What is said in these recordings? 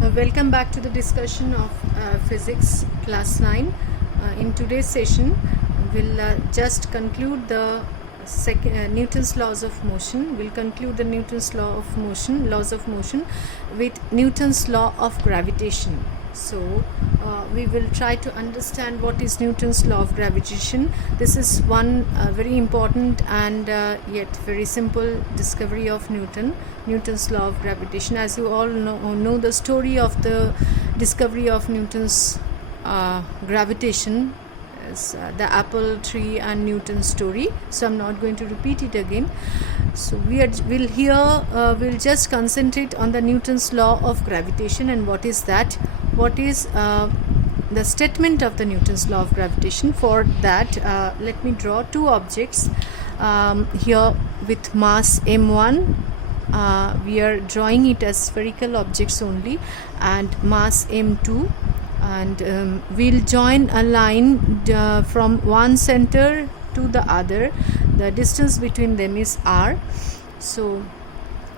Welcome back to the discussion of physics class 9. In today's session, we'll just conclude the Newton's laws of motion. We'll conclude the Newton's laws of motion with Newton's law of gravitation. So we will try to understand what is Newton's law of gravitation. This is one very important and yet very simple discovery of Newton's law of gravitation. As you all know the story of the discovery of Newton's gravitation is the apple tree and Newton's story, so I'm not going to repeat it again. So we'll just concentrate on the Newton's law of gravitation. And what is that? What is the statement of the Newton's law of gravitation? For that, let me draw two objects here with mass m1. We are drawing it as spherical objects only, and mass m2, and we'll join a line from one center to the other. The distance between them is r. So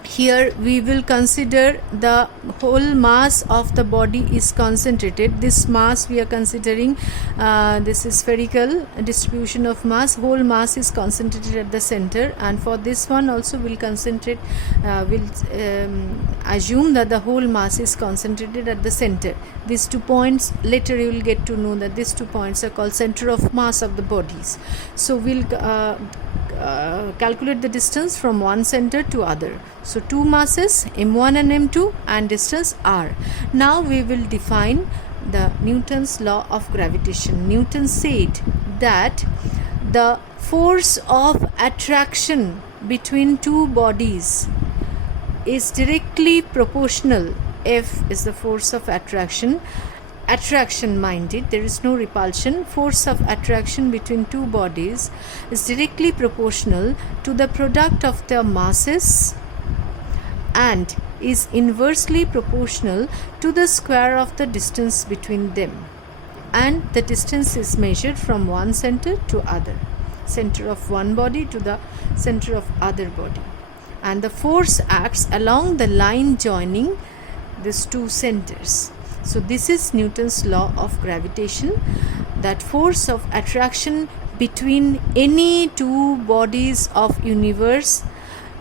here we will consider the whole mass of the body is concentrated. This mass we are considering, this is spherical distribution of mass. Whole mass is concentrated at the center, and for this one also we'll assume that the whole mass is concentrated at the center. These 2 points, later you will get to know that these 2 points are called center of mass of the bodies. So we'll calculate the distance from one center to other. So two masses m1 and m2 and distance r. Now we will define the Newton's law of gravitation. Newton said that the force of attraction between two bodies is directly proportional. F is the force of attraction. Attraction minded, there is no repulsion. Force of attraction between two bodies is directly proportional to the product of their masses and is inversely proportional to the square of the distance between them, and the distance is measured from one center to other, center of one body to the center of other body, and the force acts along the line joining these two centers. So this is Newton's law of gravitation, that force of attraction between any two bodies of universe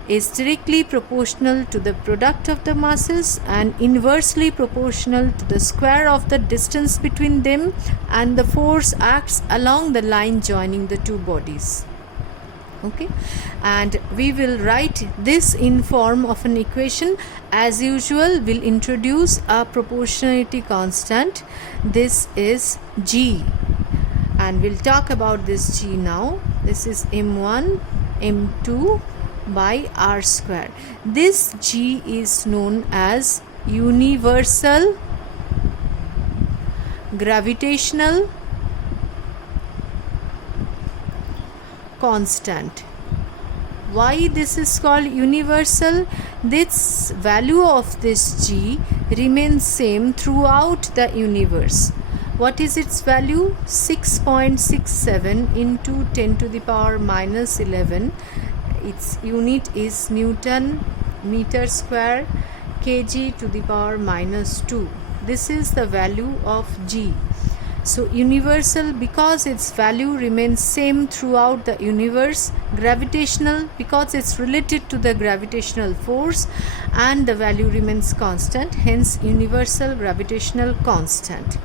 is directly proportional to the product of the masses and inversely proportional to the square of the distance between them, and the force acts along the line joining the two bodies. Okay, and we will write this in form of an equation. As usual, we'll introduce a proportionality constant. This is g, and we'll talk about this g now. This is m1 m2 by r square. This g is known as universal gravitational constant. Why this is called universal? This value of this g remains same throughout the universe. What is its value? 6.67 into 10 to the power minus 11. Its unit is Newton meter square, kg to the power minus 2. This is the value of g. So universal because its value remains same throughout the universe. Gravitational because it's related to the gravitational force and the value remains constant, hence universal gravitational constant.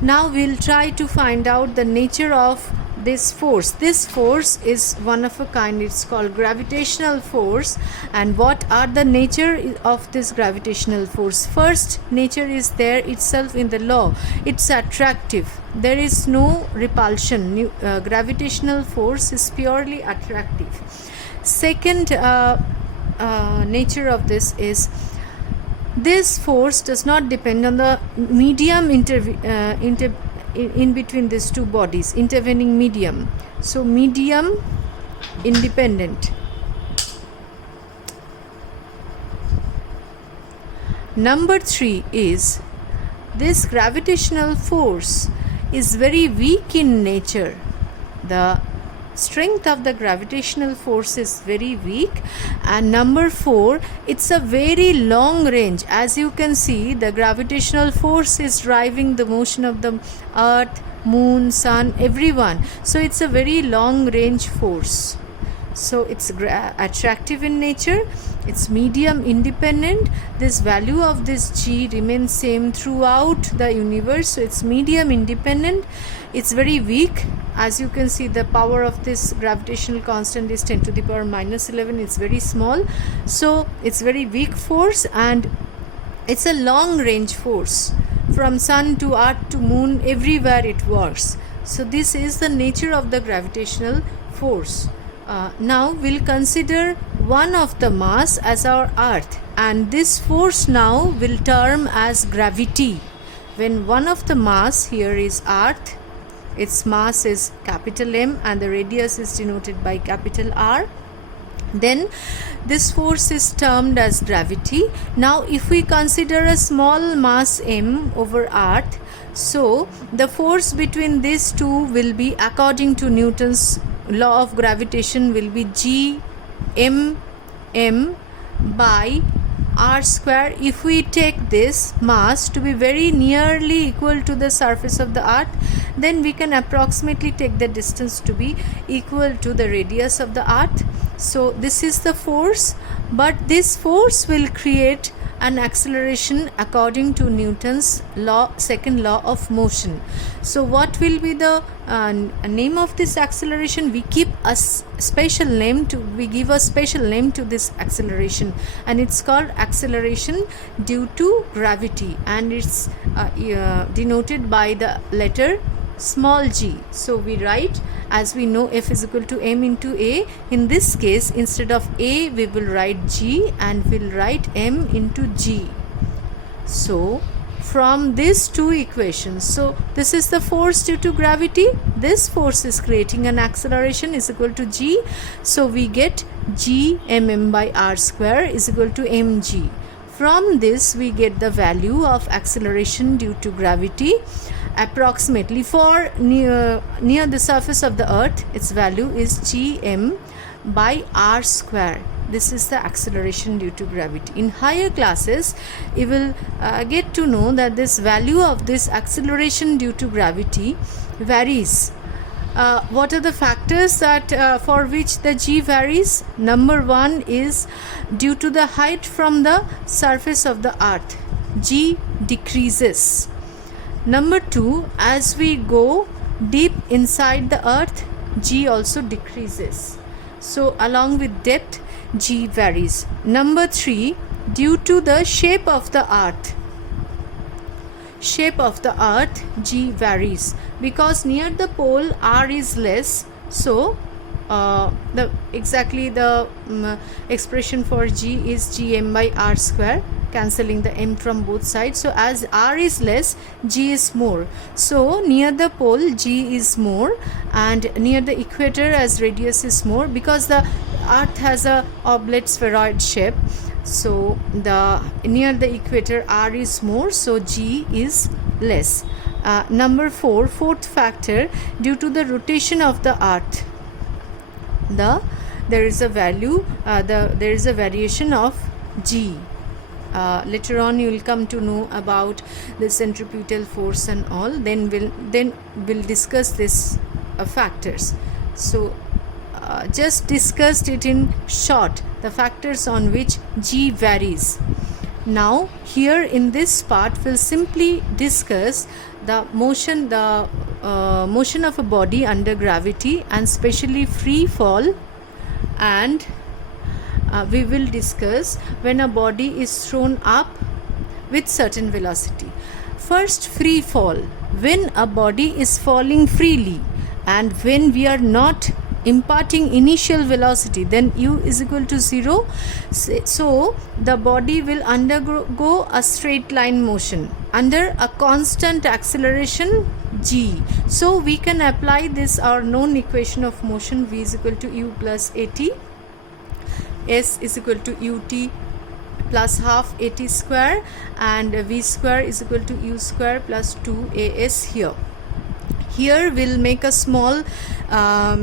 Now we'll try to find out the nature of this force. This force is one of a kind. It's called gravitational force. And what are the nature of this gravitational force? First, nature is there itself in the law. It's attractive. There is no repulsion. Gravitational force is purely attractive. Second nature of this is this force does not depend on the medium in between these two bodies, intervening medium. So medium independent. Number 3 is this gravitational force is very weak in nature. The strength of the gravitational force is very weak. And number 4, it's a very long range. As you can see, the gravitational force is driving the motion of the earth, moon, sun, everyone. So it's a very long range force. So it's attractive in nature, it's medium independent. This value of this G remains same throughout the universe, so it's medium independent. It's very weak. As you can see, the power of this gravitational constant is 10 to the power minus 11. It's very small, so it's very weak force, and it's a long range force. From sun to earth to moon, everywhere it works. So this is the nature of the gravitational force. Now we'll consider one of the mass as our earth, and this force now will term as gravity. When one of the mass, here is earth, its mass is capital M and the radius is denoted by capital R, then this force is termed as gravity. Now if we consider a small mass m over earth, so the force between these two will be, according to Newton's law of gravitation, will be G m by r square. If we take this mass to be very nearly equal to the surface of the earth, then we can approximately take the distance to be equal to the radius of the earth. So this is the force, but this force will create an acceleration according to Newton's law, second law of motion. So what will be the name of this acceleration? We give a special name to this acceleration, and it's called acceleration due to gravity, and it's denoted by the letter small g. So we write, as we know, F is equal to m into a. In this case, instead of a, we will write g, and we'll write m into g. So from these two equations, so this is the force due to gravity, this force is creating an acceleration, is equal to g. So we get g mm by r square is equal to mg. From this we get the value of acceleration due to gravity. Approximately for near the surface of the earth, its value is gm by r square. This is the acceleration due to gravity. In higher classes, you will get to know that this value of this acceleration due to gravity varies. What are the factors that for which the g varies? Number 1 is due to the height from the surface of the earth, g decreases. Number 2, as we go deep inside the earth, g also decreases. So along with depth, g varies. Number 3, due to the shape of the earth, g varies, because near the pole r is less. So the expression for g is gm by r square, cancelling the m from both sides. So as r is less, g is more. So near the pole, g is more, and near the equator, as radius is more, because the earth has a oblate spheroid shape. So near the equator, r is more, so g is less. Number 4, fourth factor, due to the rotation of the earth, there is a variation of g. Later on you will come to know about the centripetal force and all. Then we'll discuss this factors. So just discussed it in short, the factors on which g varies. Now here in this part we'll simply discuss the motion of a body under gravity, and especially free fall, and we will discuss when a body is thrown up with certain velocity. First, free fall. When a body is falling freely and when we are not imparting initial velocity, then u is equal to 0. So the body will undergo a straight line motion under a constant acceleration g. So we can apply this, our known equation of motion, v is equal to u plus at, s is equal to ut plus half at square, and v square is equal to u square plus 2as here. Here we'll make a small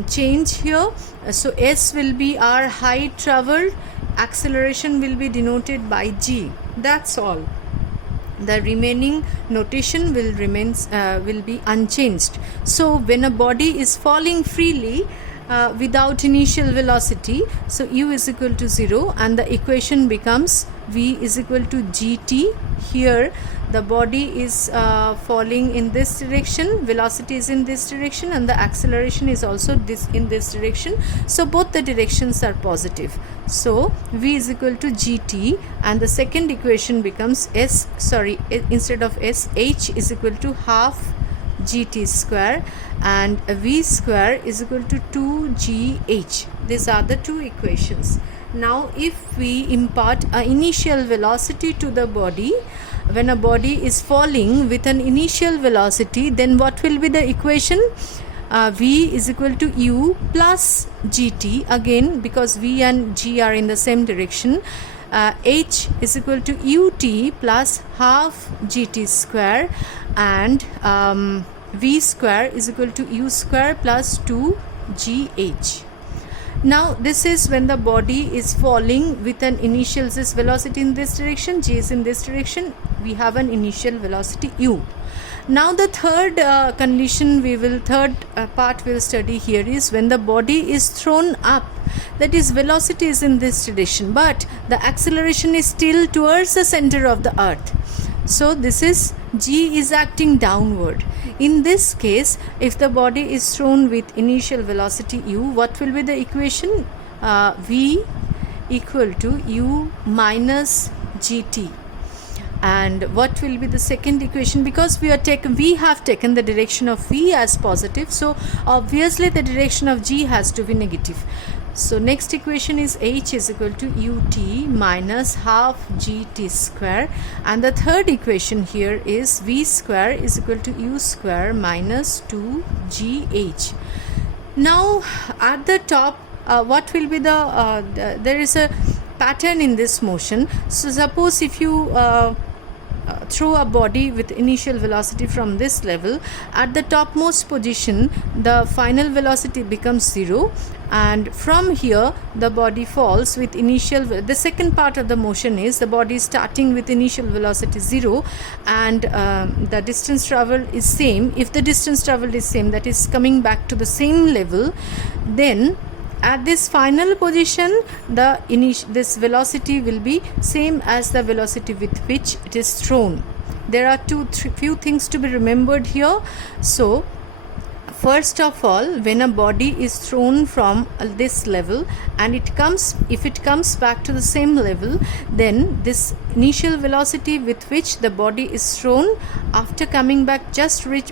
change here. So S will be our height traveled, acceleration will be denoted by G. That's all. The remaining notation will be unchanged. So when a body is falling freely without initial velocity, so u is equal to 0, and the equation becomes v is equal to gt. Here the body is falling in this direction, velocity is in this direction, and the acceleration is also in this direction, so both the directions are positive. So v is equal to gt, and the second equation becomes instead of s, h is equal to half gt square, and v square is equal to 2gh. These are the two equations. Now if we impart an initial velocity to the body, when a body is falling with an initial velocity, then what will be the equation? V is equal to u plus gt, again because v and g are in the same direction. H is equal to ut plus half gt square, and v square is equal to u square plus 2gh. Now this is when the body is falling with an initial velocity in this direction, g is in this direction, we have an initial velocity u. Now the third part we'll study here is when the body is thrown up, that is velocity is in this direction but the acceleration is still towards the center of the earth. So this is g is acting downward. In this case, if the body is thrown with initial velocity u, what will be the equation? V equal to u minus gt. And what will be the second equation? Because we have taken the direction of v as positive, so obviously the direction of g has to be negative. So next equation is h is equal to ut minus half gt square, and the third equation here is v square is equal to u square minus 2gh. Now at the top, what will be there is a pattern in this motion. So suppose if you throw a body with initial velocity from this level, at the topmost position the final velocity becomes 0, and from here the body falls with the second part of the motion is the body is starting with initial velocity 0, and the distance traveled is same. If the distance traveled is same, that is coming back to the same level, then at this final position this velocity will be same as the velocity with which it is thrown. There are few things to be remembered here. So first of all, when a body is thrown from this level and if it comes back to the same level, then this initial velocity with which the body is thrown, after coming back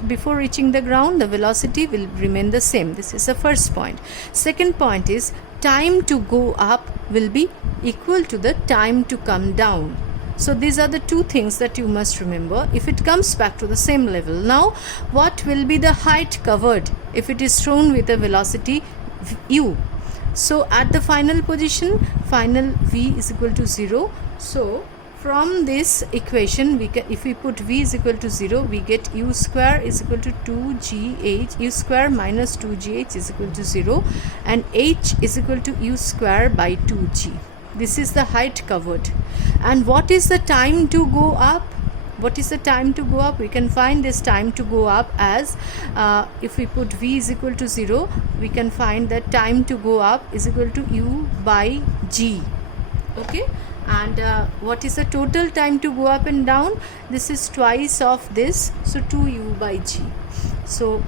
before reaching the ground, the velocity will remain the same. This is the first point. Second point is time to go up will be equal to the time to come down. So these are the two things that you must remember if it comes back to the same level. Now what will be the height covered if it is thrown with a velocity u? So at the final position, final v is equal to 0. So from this equation, if we put v is equal to 0, we get u square is equal to 2gh, u square minus 2gh is equal to 0, and h is equal to u square by 2g. This is the height covered. And what is the time to go up? What is the time to go up? We can find this time to go up as if we put v is equal to 0, we can find that time to go up is equal to u by g. Okay, and what is the total time to go up and down? This is twice of this, so 2u by g. So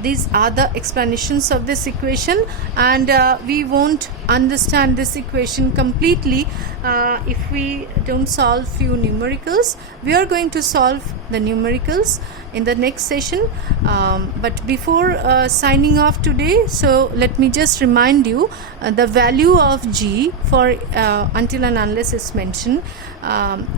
these are the explanations of this equation, and we won't understand this equation completely if we don't solve few numericals. We are going to solve the numericals in the next session, but before signing off today, so let me just remind you the value of g for until and unless it's mentioned,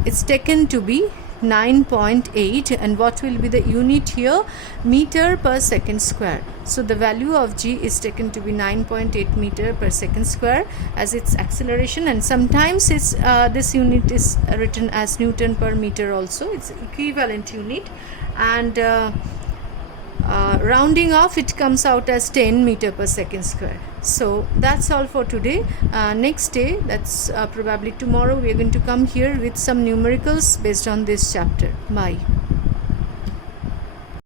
it's taken to be 9.8, and what will be the unit here? Meter per second square. So the value of g is taken to be 9.8 meter per second square as its acceleration, and sometimes it's this unit is written as Newton per meter also. It's equivalent unit, and rounding off, it comes out as 10 meter per second square. So that's all for today. Next day, that's probably tomorrow, we are going to come here with some numericals based on this chapter. Bye.